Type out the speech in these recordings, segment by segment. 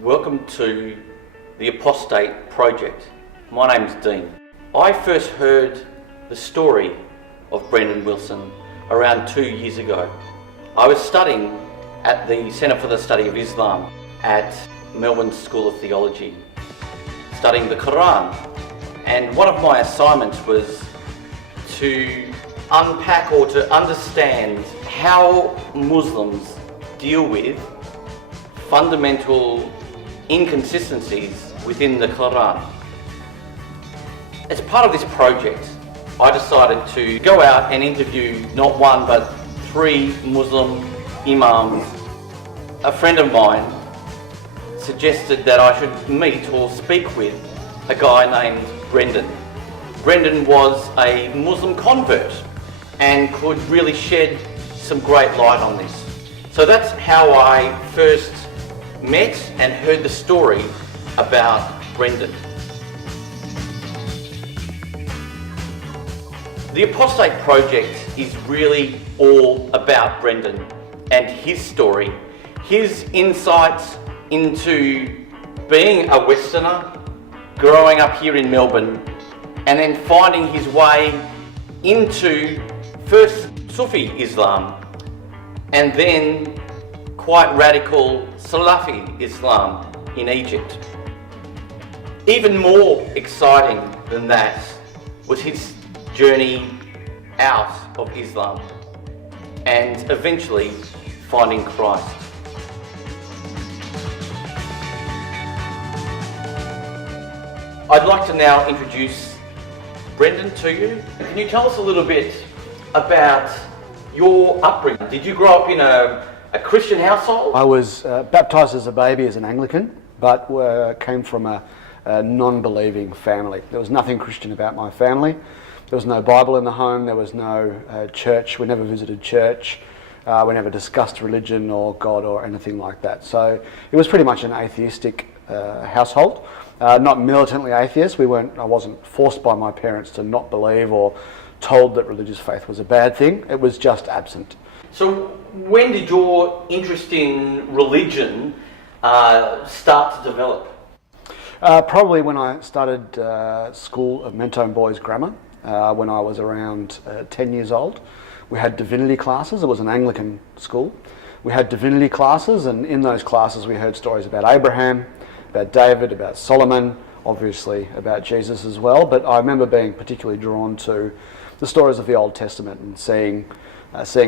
Welcome to the Apostate Project. My name's Dean. I first heard the story of Brendan Wilson around 2 years ago. I was studying at the Centre for the Study of Islam at Melbourne School of Theology, studying the Qur'an. And one of my assignments was to unpack or to understand how Muslims deal with fundamental inconsistencies within the Qur'an. As part of this project, I decided to go out and interview not one but 3 Muslim imams. A friend of mine suggested that I should meet or speak with a guy named Brendan. Brendan was a Muslim convert and could really shed some great light on this. So that's how I first met and heard the story about Brendan. The Apostate Project is really all about Brendan and his story, his insights into being a Westerner, growing up here in Melbourne, and then finding his way into first Sufi Islam and then quite radical Salafi Islam in Egypt. Even more exciting than that was his journey out of Islam and eventually finding Christ. I'd like to now introduce Brendan to you. Can you tell us a little bit about your upbringing? Did you grow up in a Christian household? I was baptised as a baby as an Anglican, but came from a non-believing family. There was nothing Christian about my family. There was no Bible in the home, there was no church, we never visited church, we never discussed religion or God or anything like that. So it was pretty much an atheistic household. Not militantly atheist. I wasn't forced by my parents to not believe or told that religious faith was a bad thing. It was just absent. So when did your interest in religion start to develop? Probably when I started school at Mentone Boys Grammar, when I was around 10 years old. We had divinity classes. It was an Anglican school. We had divinity classes, and in those classes we heard stories about Abraham, about David, about Solomon, obviously about Jesus as well. But I remember being particularly drawn to the stories of the Old Testament and seeing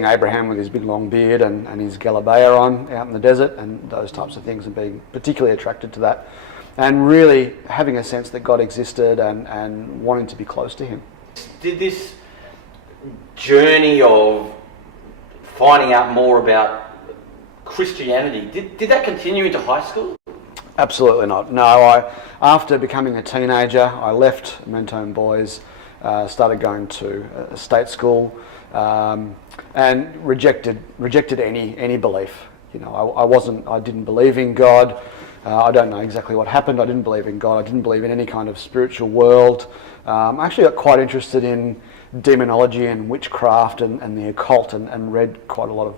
Abraham with his big long beard and his galabeah on out in the desert and those types of things, and being particularly attracted to that and really having a sense that God existed and wanting to be close to him. Did this journey of finding out more about Christianity, did that continue into high school? Absolutely not. No, after becoming a teenager, I left Mentone Boys, started going to a state school, and rejected any belief. You know, I didn't believe in God. I don't know exactly what happened. I didn't believe in God. I didn't believe in any kind of spiritual world. I actually got quite interested in demonology and witchcraft and the occult, and read quite a lot of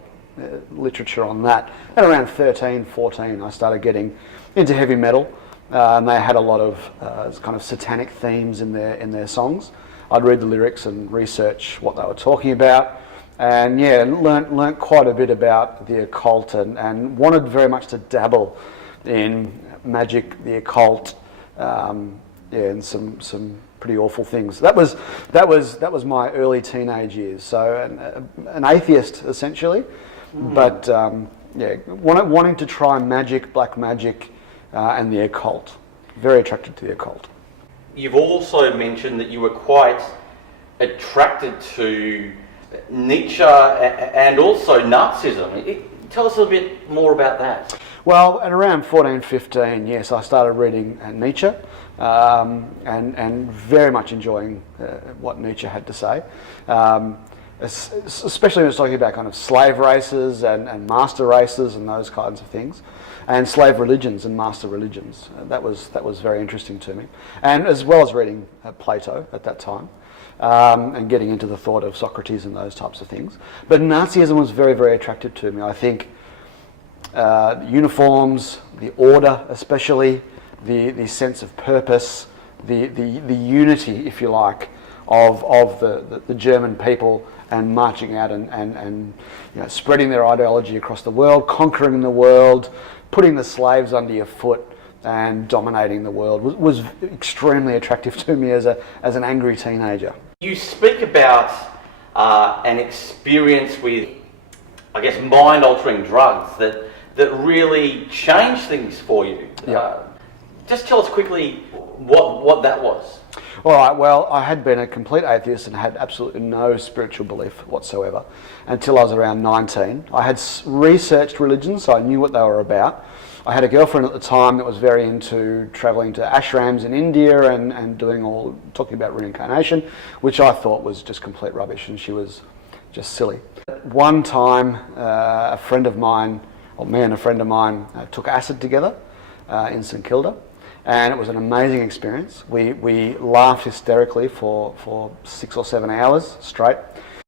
literature on that. At around 13, 14, I started getting into heavy metal. And they had a lot of kind of satanic themes in their songs. I'd read the lyrics and research what they were talking about, and learnt quite a bit about the occult, and wanted very much to dabble in magic, the occult, and some pretty awful things. That was my early teenage years. So an atheist essentially, but wanting to try magic, black magic, and the occult. Very attracted to the occult. You've also mentioned that you were quite attracted to Nietzsche and also Nazism. Tell us a little bit more about that. Well, at around 14, 15, yes, I started reading Nietzsche, and very much enjoying what Nietzsche had to say. Especially when it's talking about kind of slave races and master races and those kinds of things, and slave religions and master religions. That was very interesting to me, and as well as reading Plato at that time, and getting into the thought of Socrates and those types of things. But Nazism was very, very attractive to me. I think uniforms, the order especially, the sense of purpose, the unity, if you like, of the German people, and marching out and spreading their ideology across the world, conquering the world, putting the slaves under your foot and dominating the world was extremely attractive to me as an angry teenager. You speak about an experience with, I guess, mind-altering drugs that really changed things for you. Yeah. Just tell us quickly what that was. All right, well, I had been a complete atheist and had absolutely no spiritual belief whatsoever until I was around 19. I had researched religions, so I knew what they were about. I had a girlfriend at the time that was very into travelling to ashrams in India and talking about reincarnation, which I thought was just complete rubbish, and she was just silly. One time, a friend of mine, or me and a friend of mine, took acid together in St Kilda, and it was an amazing experience. We laughed hysterically for 6 or 7 hours straight,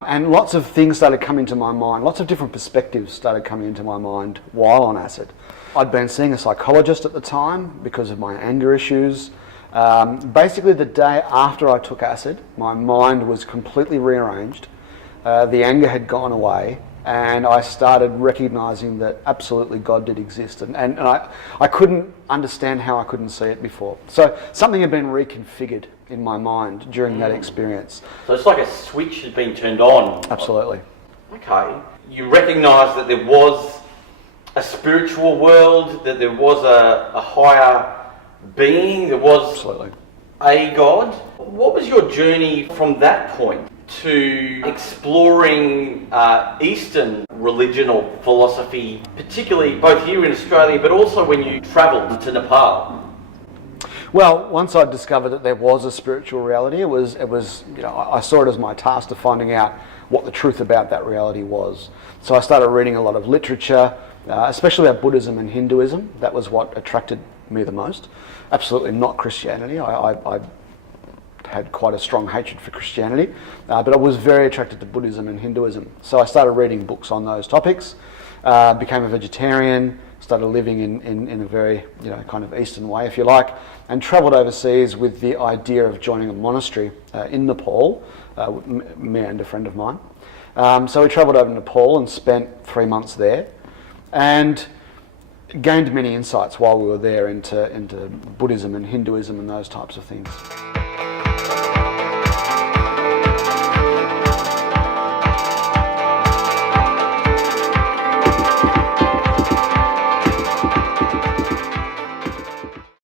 and lots of things started coming to my mind, lots of different perspectives started coming into my mind while on acid. I'd been seeing a psychologist at the time because of my anger issues. Basically, the day after I took acid, my mind was completely rearranged. The anger had gone away, and I started recognising that absolutely God did exist, and I couldn't understand how I couldn't see it before. So something had been reconfigured in my mind during that experience. So it's like a switch has been turned on. Absolutely. Okay. You recognise that there was a spiritual world, that there was a higher being, there was Absolutely. a God. What was your journey from that point to exploring Eastern religion or philosophy, particularly both here in Australia, but also when you travelled to Nepal? Well, once I discovered that there was a spiritual reality, it was I saw it as my task to finding out what the truth about that reality was. So I started reading a lot of literature, especially about Buddhism and Hinduism. That was what attracted me the most. Absolutely not Christianity. I had quite a strong hatred for Christianity, but I was very attracted to Buddhism and Hinduism. So I started reading books on those topics, became a vegetarian, started living in a very kind of Eastern way, if you like, and travelled overseas with the idea of joining a monastery in Nepal, me and a friend of mine. So we travelled over to Nepal and spent 3 months there, and gained many insights while we were there into Buddhism and Hinduism and those types of things.